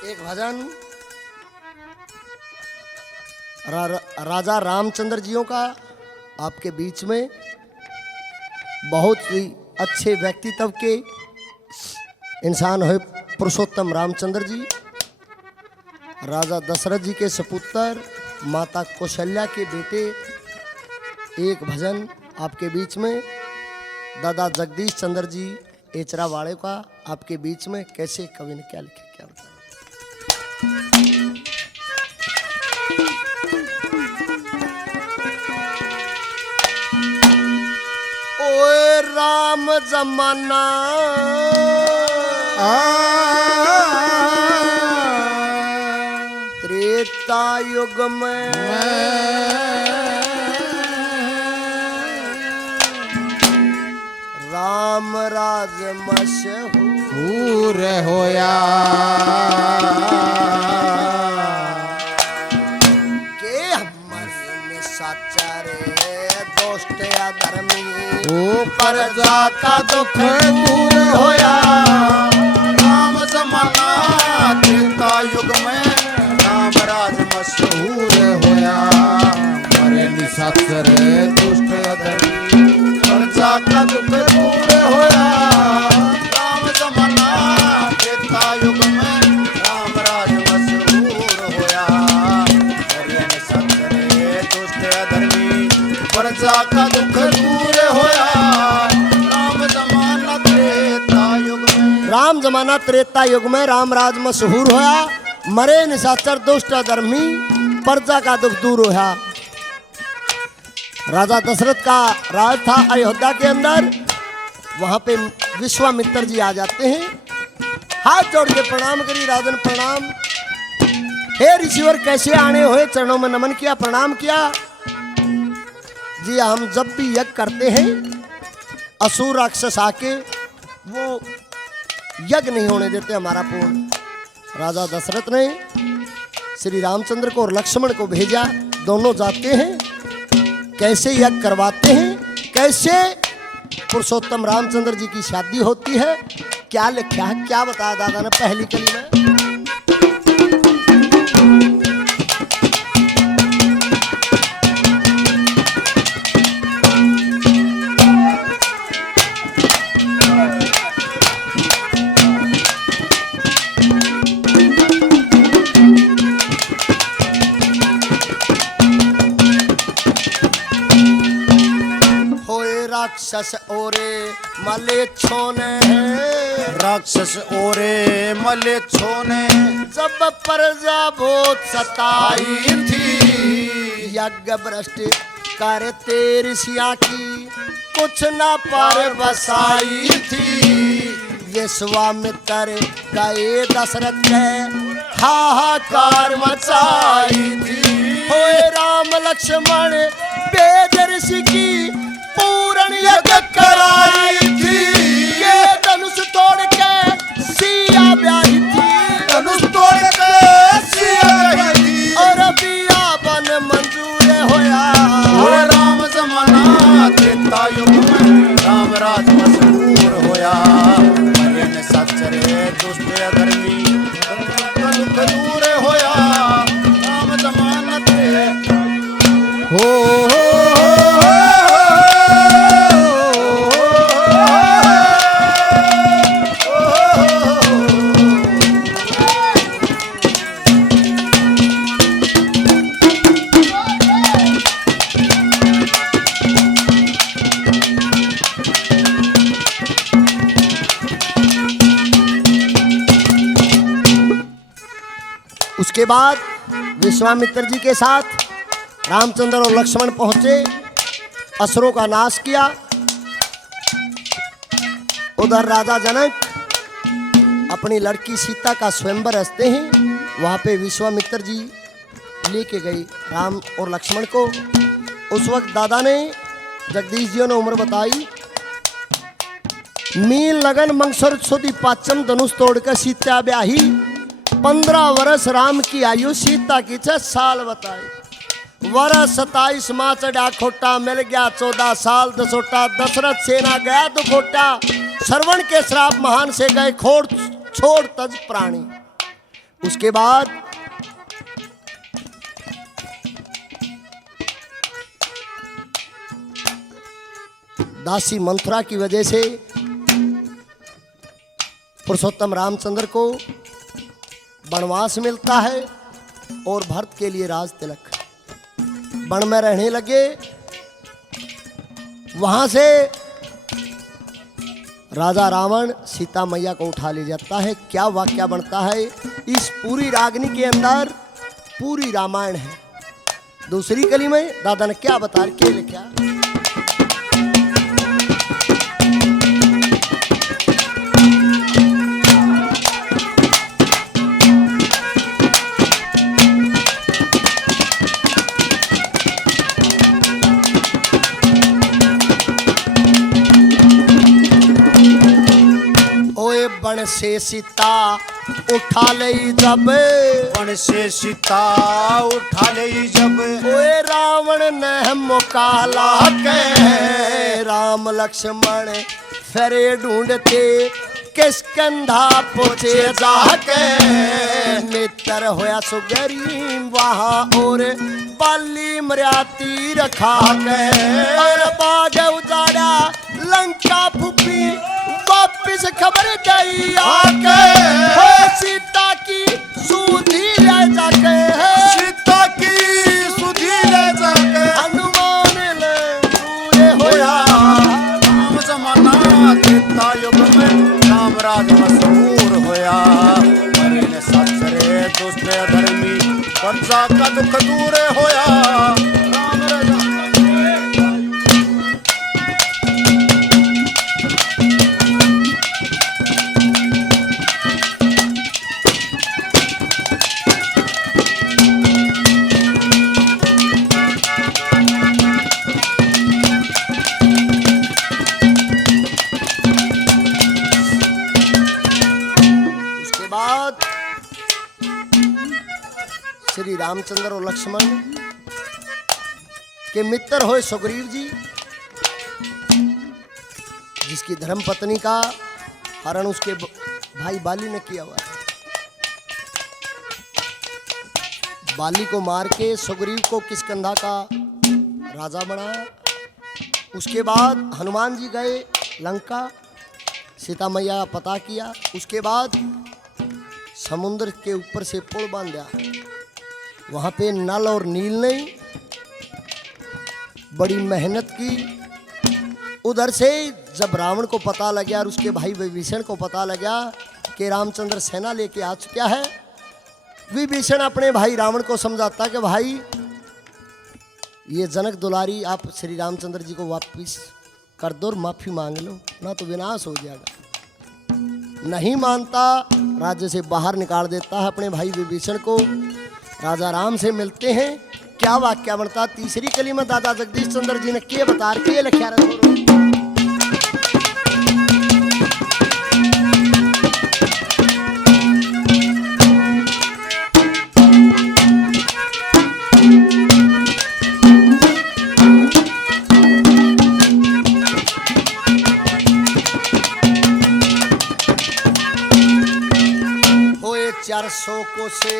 एक भजन राजा रामचंद्र जियों का आपके बीच में, बहुत ही अच्छे व्यक्तित्व के इंसान हुए पुरुषोत्तम रामचंद्र जी, राजा दशरथ जी के सपुत्र, माता कौशल्या के बेटे। एक भजन आपके बीच में दादा जगदीश चंद्र जी एचरा वाले का आपके बीच में। कैसे कवि ने क्या लिखा, क्या बताया। ओए राम जमाना त्रेता युग में राम राज मशहूर होया के हमारे साचारे दोस्त या धर्मी ऊपर जाता दुख दूर होया। राम जमाना त्रेता युग में राम राज मशहूर होया। मरे निशाचर दुष्ट अधर्मी प्रजा का दुख दूर होया। राम जमाना त्रेता युग में राम राज मशहूर होया। मरे निशाचर दुष्ट अधर्मी प्रजा का दुख दूर होया। राम जमाना त्रेता युग में, राम जमाना त्रेता युग में राम राज मशहूर होया। मरे निशाचर दुष्ट अधर्मी प्रजा का दुख दूर होया। राजा दशरथ का राज था अयोध्या के अंदर। वहां पे विश्वामित्र जी आ जाते हैं, हाथ जोड़ के प्रणाम करी। राजन प्रणाम, हे ऋषिवर कैसे आने हुए, चरणों में नमन किया, प्रणाम किया। जी हम जब भी यज्ञ करते हैं असुर राक्षस आके वो यज्ञ नहीं होने देते हमारा पूर्ण। राजा दशरथ ने श्री रामचंद्र को और लक्ष्मण को भेजा, दोनों जाते हैं, कैसे यज्ञ करवाते हैं, कैसे पुरुषोत्तम रामचंद्र जी की शादी होती है। क्या लिखा है, क्या बताया दादा ने पहली कली में। राक्षस ओरे मले छोने, राक्षस ओरे मले छोने जब प्रजा बहुत सताई थी। यज्ञ भ्रष्ट करते ऋषिया की कुछ न पर बसाई थी। विश्वामित्र गए दशरथ के हाहाकार मचाई थी। होए राम लक्ष्मण वेद ऋषि की पूर्ण यज्ञ कराई थी। ये धनुष तोड़ के सिया ब्याही थी, धनुष तोड़ के सिया ब्याही थी। और बिया बन मंजूर होया। और राम जमाना त्रेता युग में राम राज मशहूर होया। मरे निशाचर दुष्ट अधर्मी दुख दूर होया। राम जमाना त्रेता हो। उसके बाद विश्वामित्र जी के साथ रामचंद्र और लक्ष्मण पहुंचे, असुरों का नाश किया। उधर राजा जनक अपनी लड़की सीता का स्वयंवर रचते हैं। वहां पे विश्वामित्र जी लेके गए राम और लक्ष्मण को। उस वक्त दादा ने जगदीश जी ने उम्र बताई, मील लगन मंगसर सुदी पाचम धनुष तोड़कर सीता ब्याही। 15 वर्ष राम की आयु, सीता की 6 साल बताई। वर्ष 27 माह चढ़ा खोटा, मिल गया 14 साल दसोटा। दशरथ सेना गया दुखोटा, श्रवण के श्राप महान से गए खोड़ छोड़ तज प्राणी। उसके बाद दासी मंथुरा की वजह से पुरुषोत्तम रामचंद्र को वनवास मिलता है और भरत के लिए राज तिलक। वन में रहने लगे। वहां से राजा रावण सीता मैया को उठा ले जाता है। क्या वाक्या बनता है इस पूरी रागनी के अंदर? पूरी रामायण है। दूसरी कली में दादा ने क्या बता के लिखा? वन से सीता उठा ले जब, वन से सीता उठा ले जब, ओए रावण ने मुकाला के राम लक्ष्मण फेरे ढूंढते किस कंधा पूछे जाके। मित्र होया सुगरी वहां और बाली मर्याती रखा के, और बाग उजाड़ा लंका फूपी वापिस खबर गई आके। सीता की सुधी ले जाके, सीता की सुधी ले जाके, हनुमान ले पूरे होया। राम जमाना त्रेता युग में राम राज मशहूर होया। हरि ने सत्सरे दुष्ट अधर्मी प्रजा का दुख दूर होया। राम राजा श्री रामचंद्र और लक्ष्मण के मित्र हुए सुग्रीव जी, जिसकी धर्म पत्नी का हरण उसके भाई बाली ने किया हुआ है। बाली को मार के सुग्रीव को किष्किंधा का राजा बनाया। उसके बाद हनुमान जी गए लंका, सीता मैया का पता किया। उसके बाद समुद्र के ऊपर से पुल बांधा। वहां पे नल और नील ने बड़ी मेहनत की। उधर से जब रावण को पता लगा और उसके भाई विभीषण को पता लगा कि रामचंद्र सेना लेके आ चुका है, विभीषण अपने भाई रावण को समझाता कि भाई ये जनक दुलारी आप श्री रामचंद्र जी को वापिस कर दो और माफी मांग लो, ना तो विनाश हो जाएगा। नहीं मानता, राज्य से बाहर निकाल देता है अपने भाई विभीषण को। राजा राम से मिलते हैं। क्या वाक्या बनता? तीसरी कली में दादा जगदीश चंद्र जी ने के बता के लिखा रहा। होए 400 को से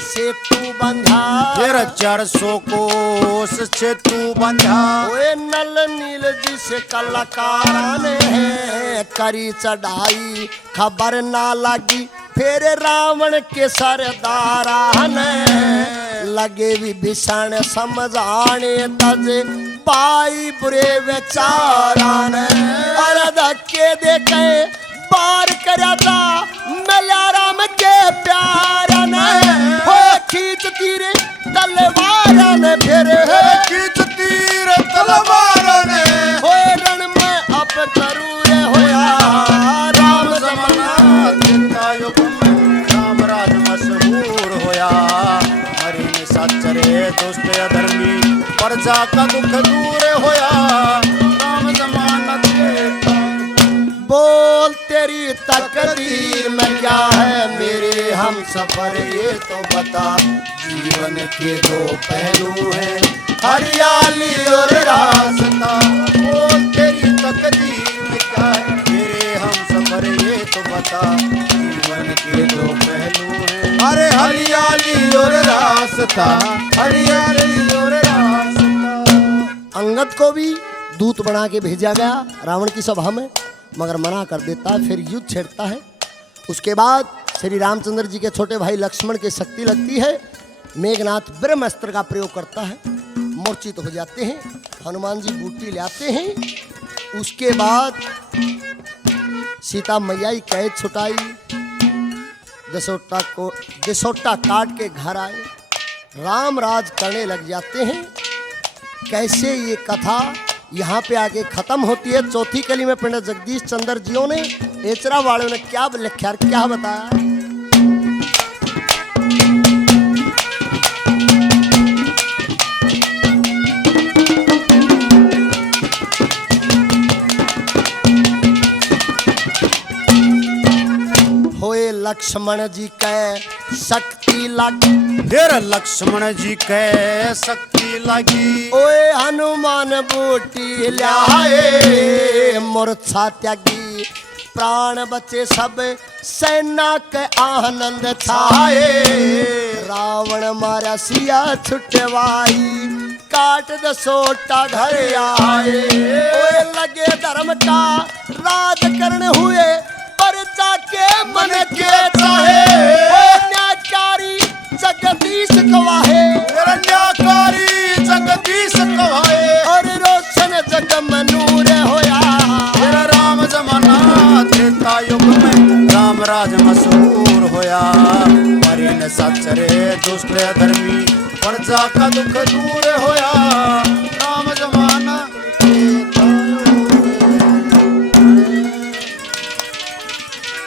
सेतु बंधा, फिर 400 कोस सेतु बंधा। ओए नल नील जिसे कलाकार ने करी चढ़ाई खबर ना लगी। फिर रावण के सरदारा ने लगे विभीषण समझाने तजे पाई बुरे विचारा ने। और धक्के देखे पार करा था मिला राम के प्यार ने। हो खींच तीर तलवार ने, फिर खींच तीर तलवार ने। हो रण में अब जरूर होया। राम जमाना त्रेता युग में राम राज मशहूर होया। हरि ने सच्चरे दुष्ट अधर्मी प्रजा का दुख दूर होया। राम जमाना त्रेता। बोल तेरी तकदीर में क्या है मेरे हम सफर ये तो बता। जीवन के दो पहलू हैं, हरियाली और रास्ता। बोल तेरी तकदीर में क्या है मेरे हम सफर ये तो बता। जीवन के दो पहलू हैं। हर रास्ता हरियाली और रास्ता। अंगद को भी दूत बना के भेजा गया रावण की सभा में, मगर मना कर देता है, फिर युद्ध छेड़ता है। उसके बाद श्री रामचंद्र जी के छोटे भाई लक्ष्मण की शक्ति लगती है, मेघनाथ ब्रह्मास्त्र का प्रयोग करता है, मूर्छित हो जाते हैं। हनुमान जी बूटी लाते हैं। उसके बाद सीता मैया की कैद छुटाई, दसोटा काट के घर आए, राम राज करने लग जाते हैं। कैसे ये कथा यहाँ पे आगे खत्म होती है। चौथी कली में पंडित जगदीश चंद्र जियों ने, एचरा वालों ने क्या लिखा, क्या बताया। होए लक्ष्मण जी के शक्ति लगी, फिर लक्ष्मण जी के शक्ति लगी। ओए हनुमान बूटी ल्याए, मूर्छा त्यागी, प्राण बचे सब सेना के आनंद छाए। रावण मारा सिया छुटवाई, काट दसोटा घर आए। ओए लगे धर्म का राजकरण हुए, पर जाके मन के चाहे। न्यायकारी जगदीश गवाहे, न्यायकारी जगदीश गवाहे। और रोशन जग में नूर होया। तेरा राम जमाना त्रेता युग में राम राज मशहूर होया। मरे न सच्चरे दुष्ट धर्मी, प्रजा का दुख दूर होया।